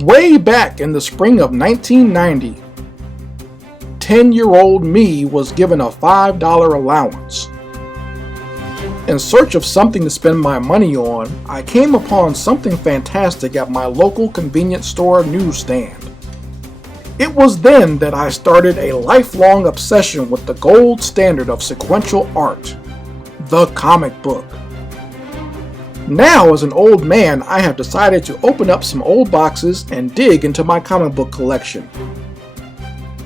Way back in the spring of 1990, 10-year-old me was given a $5 allowance. In search of something to spend my money on, I came upon something fantastic at my local convenience store newsstand. It was then that I started a lifelong obsession with the gold standard of sequential art, the comic book. Now, as an old man, I have decided to open up some old boxes and dig into my comic book collection.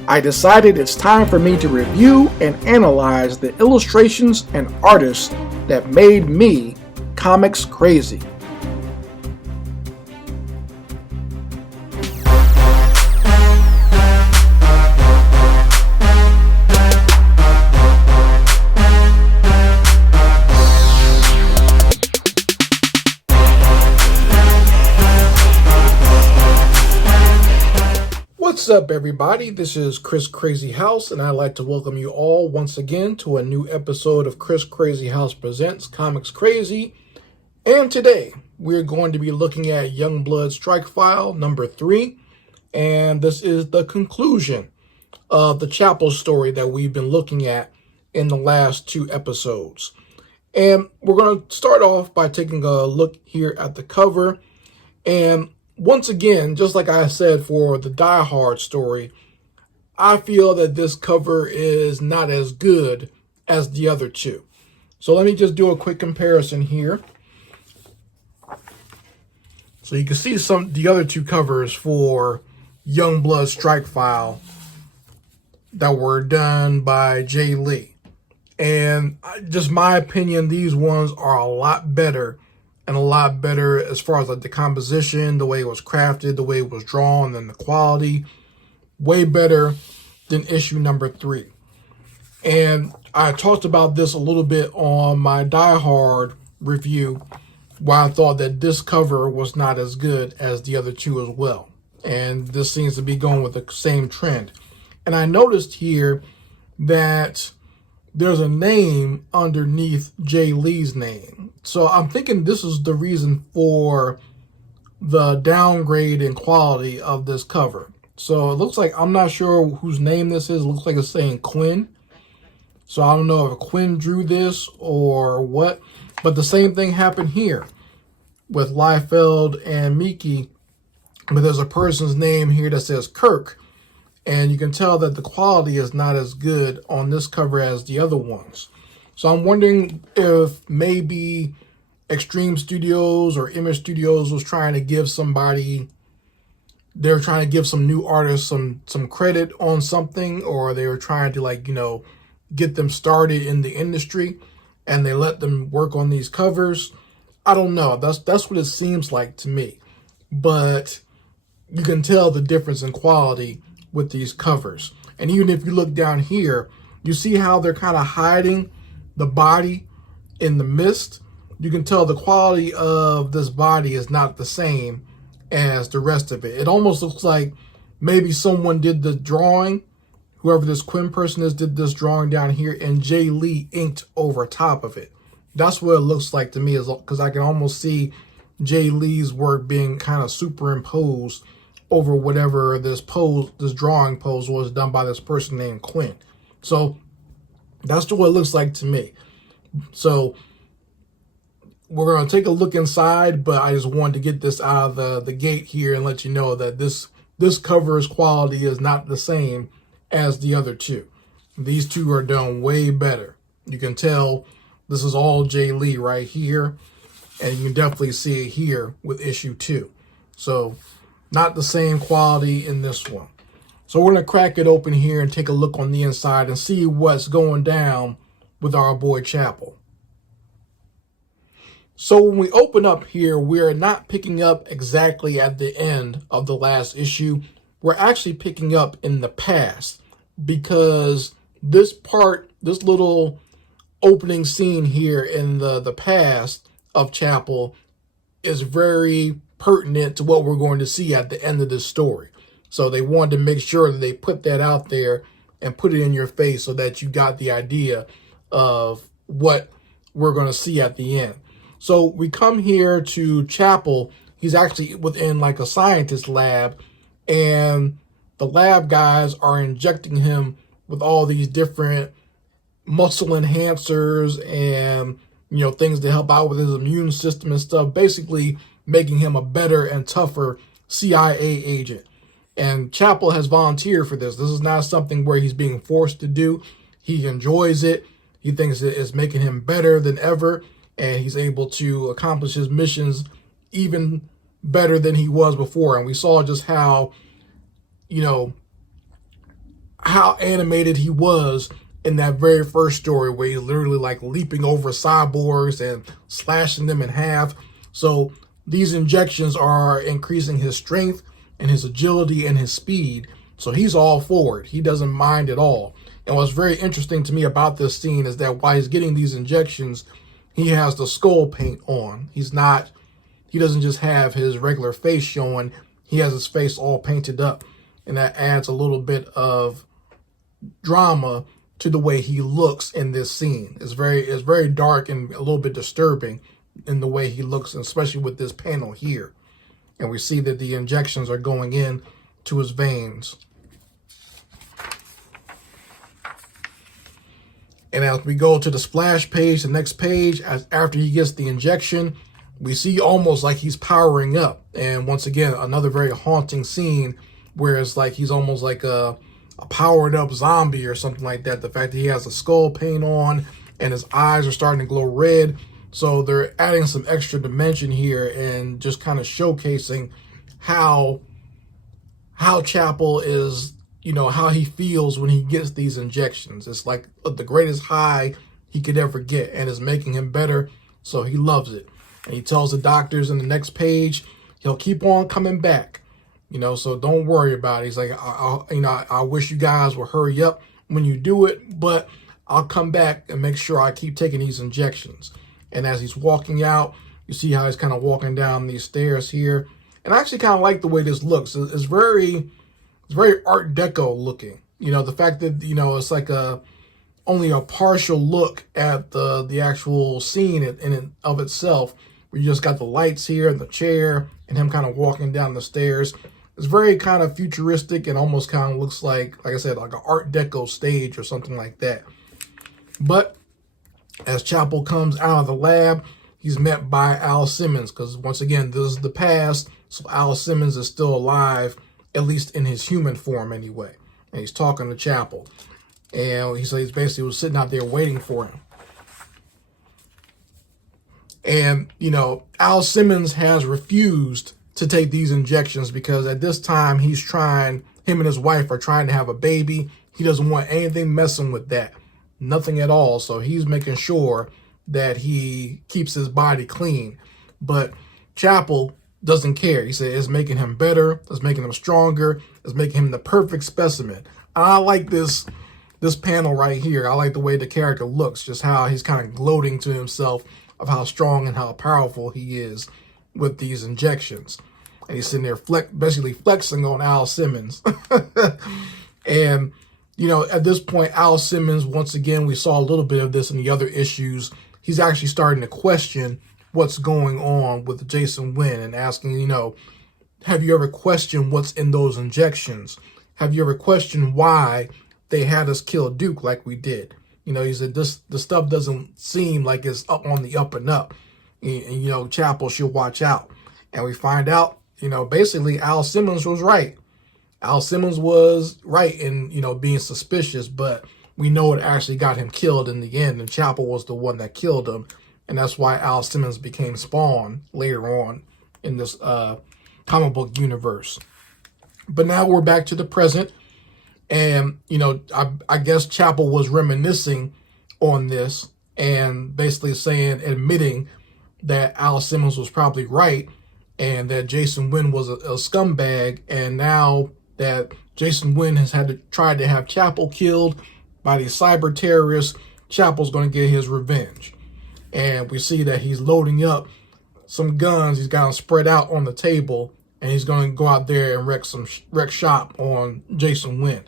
I decided it's time for me to review and analyze the illustrations and artists that made me comics crazy. What's up, everybody? This is Chris Crazy House, and I'd like to welcome you all once again to a new episode of Chris Crazy House Presents Comics Crazy. And today, we're going to be looking at Youngblood Strikefile number 3, and this is the conclusion of the Chapel story that we've been looking at in the last 2 episodes. And we're going to start off by taking a look here at the cover, and once again, just like I said for the Die Hard story, I feel that this cover is not as good as the other 2. So let me just do a quick comparison here. So you can see the other 2 covers for Youngblood Strikefile that were done by Jay Lee. And just my opinion, these ones are a lot better. And a lot better as far as like the composition, the way it was crafted, the way it was drawn, and the quality. Way better than issue number 3. And I talked about this a little bit on my Die Hard review, where I thought that this cover was not as good as the other 2 as well. And this seems to be going with the same trend. And I noticed here that there's a name underneath Jay Lee's name. So I'm thinking this is the reason for the downgrade in quality of this cover. So it looks like, I'm not sure whose name this is. It looks like it's saying Quinn. So I don't know if Quinn drew this or what. But the same thing happened here with Liefeld and Miki. But there's a person's name here that says Kirk. And you can tell that the quality is not as good on this cover as the other ones. So I'm wondering if maybe Extreme Studios or Image Studios was trying to give somebody, they're trying to give some new artists some credit on something, or they were trying to, like, you know, get them started in the industry and they let them work on these covers. I don't know. That's what it seems like to me. But you can tell the difference in quality with these covers. And even if you look down here, you see how they're kind of hiding the body in the mist. You can tell the quality of this body is not the same as the rest of it. It almost looks like maybe someone did the drawing, whoever this Quinn person is did this drawing down here, and Jay Lee inked over top of it. That's what it looks like to me, is because I can almost see Jay Lee's work being kind of superimposed over whatever this drawing pose was done by this person named Quinn. So that's what it looks like to me. So we're going to take a look inside, but I just wanted to get this out of the gate here and let you know that this cover's quality is not the same as the other 2. These 2 are done way better. You can tell this is all Jay Lee right here, and you can definitely see it here with issue 2. So not the same quality in this one. So we're going to crack it open here and take a look on the inside and see what's going down with our boy Chapel. So when we open up here, we're not picking up exactly at the end of the last issue. We're actually picking up in the past, because this little opening scene here in the past of Chapel is very pertinent to what we're going to see at the end of this story. So they wanted to make sure that they put that out there and put it in your face so that you got the idea of what we're going to see at the end. So we come here to Chapel. he's actually within like a scientist lab, and the lab guys are injecting him with all these different muscle enhancers and, you know, things to help out with his immune system and stuff, basically making him a better and tougher CIA agent. And Chapel has volunteered for this. This is not something where he's being forced to do. He enjoys it. He thinks it is making him better than ever, and he's able to accomplish his missions even better than he was before. And we saw just how, you know, how animated he was in that very first story, where he's literally like leaping over cyborgs and slashing them in half. So these injections are increasing his strength and his agility and his speed. So he's all for it. He doesn't mind at all. And what's very interesting to me about this scene is that while he's getting these injections, he has the skull paint on. He doesn't just have his regular face showing. He has his face all painted up. And that adds a little bit of drama to the way he looks in this scene. It's very dark and a little bit disturbing in the way he looks, especially with this panel here. And we see that the injections are going in to his veins. And as we go to the splash page, the next page, after he gets the injection, we see almost like he's powering up. And once again, another very haunting scene where it's like he's almost like a powered up zombie or something like that. The fact that he has a skull paint on and his eyes are starting to glow red. So they're adding some extra dimension here and just kind of showcasing how Chapel is, you know, how he feels when he gets these injections. It's like the greatest high he could ever get, and it's making him better. So he loves it. And he tells the doctors in the next page, he'll keep on coming back. You know, so don't worry about it. He's like, I wish you guys would hurry up when you do it, but I'll come back and make sure I keep taking these injections. And as he's walking out, you see how he's kind of walking down these stairs here. And I actually kind of like the way this looks. It's very Art Deco looking. You know, the fact that, you know, it's like only a partial look at the actual scene in of itself, where you just got the lights here and the chair and him kind of walking down the stairs. It's very kind of futuristic and almost kind of looks like I said, like an Art Deco stage or something like that. But as Chapel comes out of the lab, he's met by Al Simmons, because once again, this is the past, so Al Simmons is still alive, at least in his human form anyway. And he's talking to Chapel. And he says basically was sitting out there waiting for him. And, you know, Al Simmons has refused to take these injections because at this time him and his wife are trying to have a baby. He doesn't want anything messing with that. Nothing at all. So he's making sure that he keeps his body clean. But Chapel doesn't care. He said it's making him better. It's making him stronger. It's making him the perfect specimen. I like this panel right here. I like the way the character looks, just how he's kind of gloating to himself of how strong and how powerful he is with these injections. And he's sitting there basically flexing on Al Simmons. And, you know, at this point, Al Simmons, once again, we saw a little bit of this in the other issues. He's actually starting to question what's going on with Jason Wynn and asking, you know, have you ever questioned what's in those injections? Have you ever questioned why they had us kill Duke like we did? You know, he said the stuff doesn't seem like it's up on the up and up. And, you know, Chapel should watch out. And we find out, you know, basically Al Simmons was right. Al Simmons was right in, you know, being suspicious, but we know it actually got him killed in the end, and Chapel was the one that killed him. And that's why Al Simmons became Spawn later on in this comic book universe. But now we're back to the present. And, you know, I guess Chapel was reminiscing on this and basically admitting that Al Simmons was probably right and that Jason Wynn was a scumbag. And now that Jason Wynn has tried to have Chapel killed by these cyber terrorists, Chapel's going to get his revenge. And we see that he's loading up some guns. He's got them spread out on the table, and he's going to go out there and wreck shop on Jason Wynn.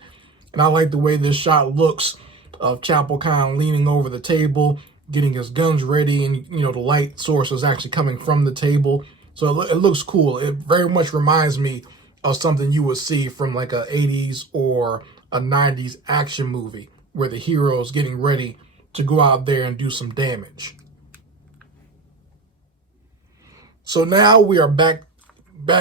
And I like the way this shot looks of Chapel kind of leaning over the table, getting his guns ready. And, you know, the light source is actually coming from the table. So it looks cool. It very much reminds me of something you would see from like a 80s or a 90s action movie where the hero is getting ready to go out there and do some damage. So now we are back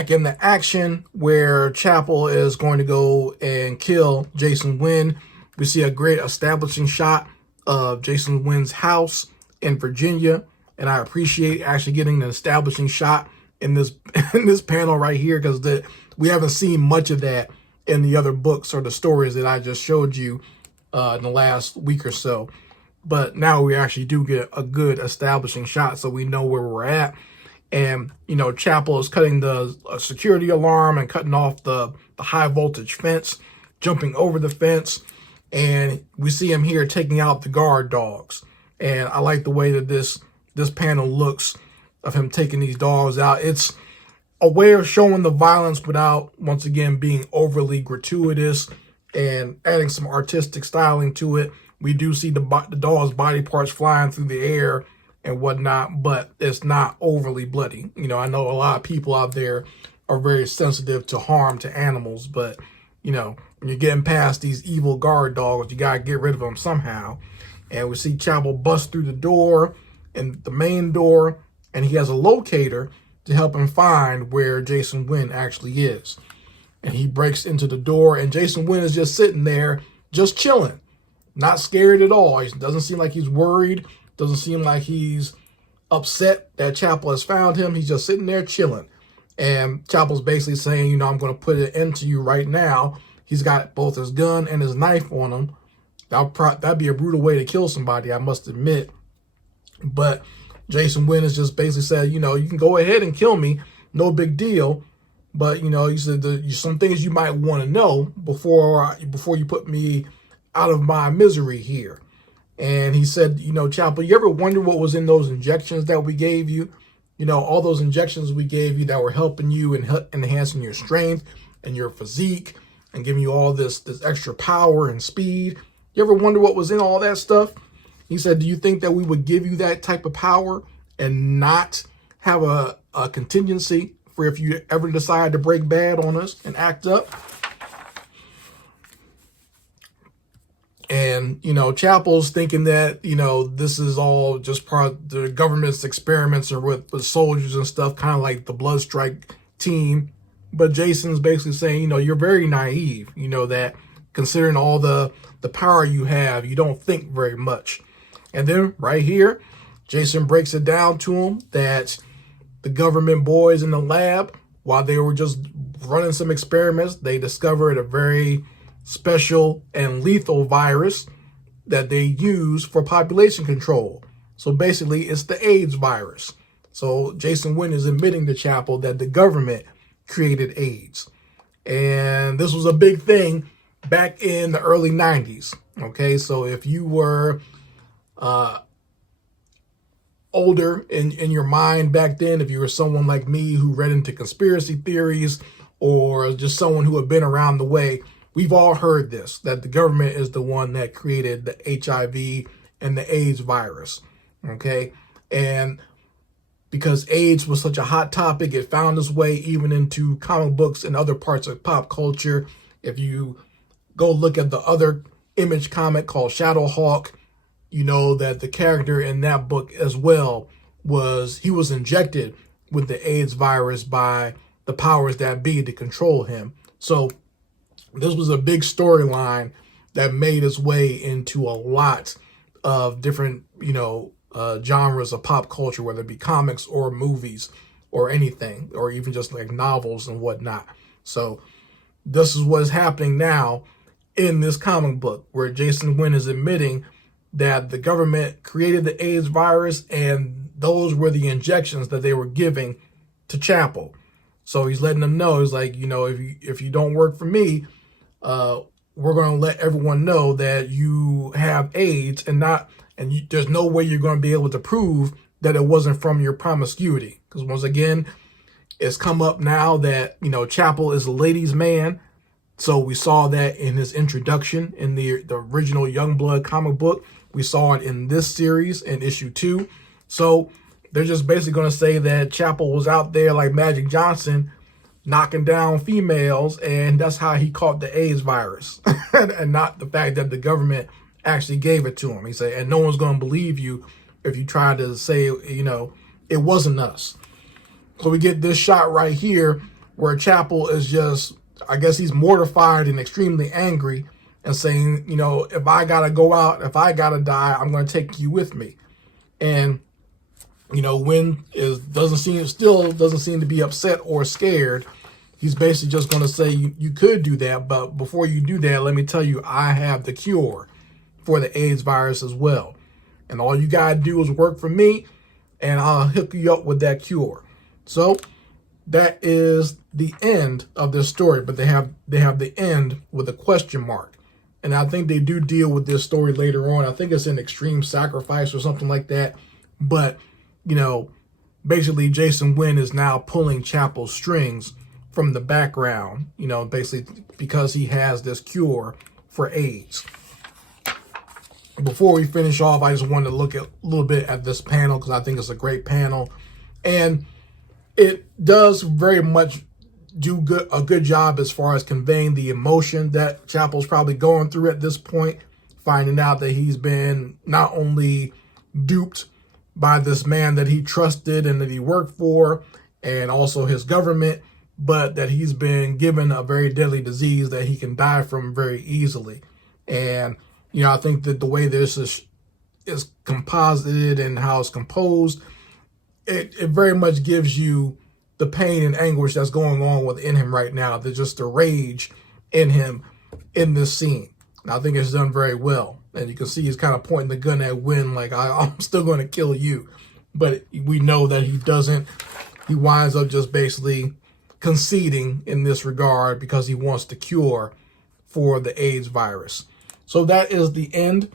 in the action where Chapel is going to go and kill Jason Wynn. We see a great establishing shot of Jason Wynn's house in Virginia, and I appreciate actually getting an establishing shot in this panel right here, because we haven't seen much of that in the other books or the stories that I just showed you in the last week or so. But now we actually do get a good establishing shot, so we know where we're at. And, you know, Chapel is cutting the security alarm and cutting off the high voltage fence, jumping over the fence. And we see him here taking out the guard dogs. And I like the way that this panel looks of him taking these dogs out. It's a way of showing the violence without, once again, being overly gratuitous and adding some artistic styling to it. We do see the dog's body parts flying through the air and whatnot, but it's not overly bloody. You know, I know a lot of people out there are very sensitive to harm to animals, but, you know, when you're getting past these evil guard dogs, you got to get rid of them somehow. And we see Chapel bust through the door and the main door, and he has a locator to help him find where Jason Wynn actually is. And he breaks into the door, and Jason Wynn is just sitting there, just chilling, not scared at all. He doesn't seem like he's worried. Doesn't seem like he's upset that Chapel has found him. He's just sitting there chilling. And Chapel's basically saying, you know, I'm going to put it into you right now. He's got both his gun and his knife on him. That'd be a brutal way to kill somebody, I must admit. But Jason Wynn has just basically said, you know, you can go ahead and kill me. No big deal. But, you know, he said there's some things you might want to know before you put me out of my misery here. And he said, you know, Chapel, you ever wonder what was in those injections that we gave you? You know, all those injections we gave you that were helping you and enhancing your strength and your physique and giving you all this extra power and speed. You ever wonder what was in all that stuff? He said, do you think that we would give you that type of power and not have a contingency for if you ever decide to break bad on us and act up? And, you know, Chapel's thinking that, you know, this is all just part of the government's experiments or with soldiers and stuff, kind of like the Blood Strike team. But Jason's basically saying, you know, you're very naive, you know, that considering all the power you have, you don't think very much. And then right here, Jason breaks it down to him that the government boys in the lab, while they were just running some experiments, they discovered a very special and lethal virus that they use for population control. So basically, it's the AIDS virus. So Jason Wynn is admitting to Chapel that the government created AIDS. And this was a big thing back in the early 90s. Okay, so if you were older in your mind back then, if you were someone like me who read into conspiracy theories or just someone who had been around the way, we've all heard this, that the government is the one that created the HIV and the AIDS virus, okay? And because AIDS was such a hot topic, it found its way even into comic books and other parts of pop culture. If you go look at the other Image comic called Shadowhawk, you know that the character in that book as well was injected with the AIDS virus by the powers that be to control him. So this was a big storyline that made its way into a lot of different, you know, genres of pop culture, whether it be comics or movies or anything, or even just like novels and whatnot. So this is what is happening now in this comic book, where Jason Wynn is admitting that the government created the AIDS virus and those were the injections that they were giving to Chapel. So he's letting them know, he's like, you know, if you don't work for me, we're going to let everyone know that you have AIDS there's no way you're going to be able to prove that it wasn't from your promiscuity. Because once again, it's come up now that, you know, Chapel is a ladies' man. So we saw that in his introduction in the original Youngblood comic book. We saw it in this series in issue 2. So They're just basically going to say that Chapel was out there like Magic Johnson knocking down females, and that's how he caught the AIDS virus, and not the fact that the government actually gave it to him. He said, and no one's going to believe you if you try to say, you know, it wasn't us. So we get this shot right here where Chapel is just, I guess he's mortified and extremely angry and saying, you know, if I got to go out, if I got to die, I'm going to take you with me. And, you know, Wynn doesn't seem to be upset or scared. He's basically just going to say, you could do that, but before you do that, let me tell you, I have the cure for the AIDS virus as well. And all you got to do is work for me, and I'll hook you up with that cure. So that is the end of this story, but they have the end with a question mark. And I think they do deal with this story later on. I think it's in Extreme Sacrifice or something like that. But, you know, basically Jason Wynn is now pulling Chapel's strings from the background, you know, basically because he has this cure for AIDS. Before we finish off, I just wanted to look at a little bit at this panel because I think it's a great panel. And it does very much do a good job as far as conveying the emotion that Chapel's probably going through at this point, finding out that he's been not only duped by this man that he trusted and that he worked for, and also his government, but that he's been given a very deadly disease that he can die from very easily. And, you know, I think that the way this is composited and how it's composed, it very much gives you the pain and anguish that's going on within him right now. There's just the rage in him in this scene. And I think it's done very well. And you can see he's kind of pointing the gun at Wynn like, I'm still going to kill you. But we know that he doesn't. He winds up just basically conceding in this regard because he wants the cure for the AIDS virus. So that is the end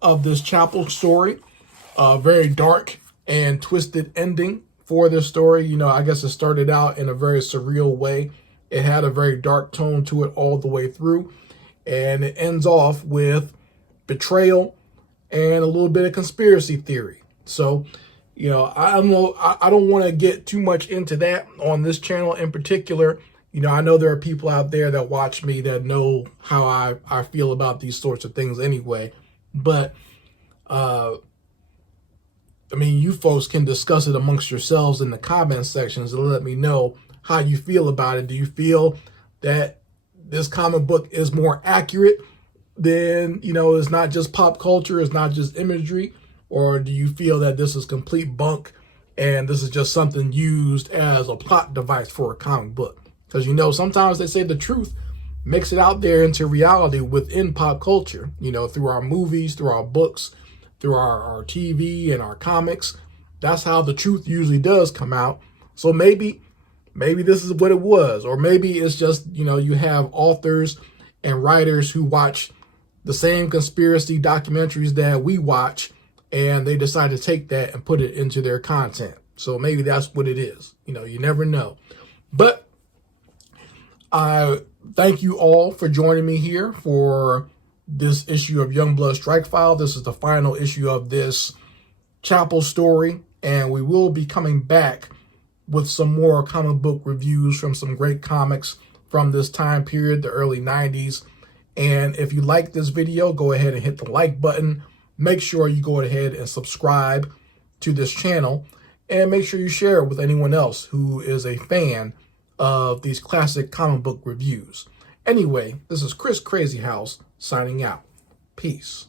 of this Chapel story. Very dark and twisted ending for this story. You know, I guess it started out in a very surreal way. It had a very dark tone to it all the way through. And it ends off with betrayal and a little bit of conspiracy theory. So, you know, I don't want to get too much into that on this channel in particular. You know, I know there are people out there that watch me that know how I feel about these sorts of things anyway. But, I mean, you folks can discuss it amongst yourselves in the comment sections and let me know how you feel about it. Do you feel that this comic book is more accurate than, you know, it's not just pop culture, it's not just imagery? Or do you feel that this is complete bunk and this is just something used as a plot device for a comic book? Because, you know, sometimes they say the truth makes it out there into reality within pop culture, you know, through our movies, through our books, through our TV and our comics. That's how the truth usually does come out. So maybe this is what it was. Or maybe it's just, you know, you have authors and writers who watch the same conspiracy documentaries that we watch, and they decide to take that and put it into their content. So maybe that's what it is. You know, you never know. But I thank you all for joining me here for this issue of Youngblood Strikefile. This is the final issue of this Chapel story, and we will be coming back with some more comic book reviews from some great comics from this time period, the early 90s. And if you like this video, go ahead and hit the like button. Make sure you go ahead and subscribe to this channel, and make sure you share it with anyone else who is a fan of these classic comic book reviews. Anyway, this is Chris Crazy House signing out. Peace.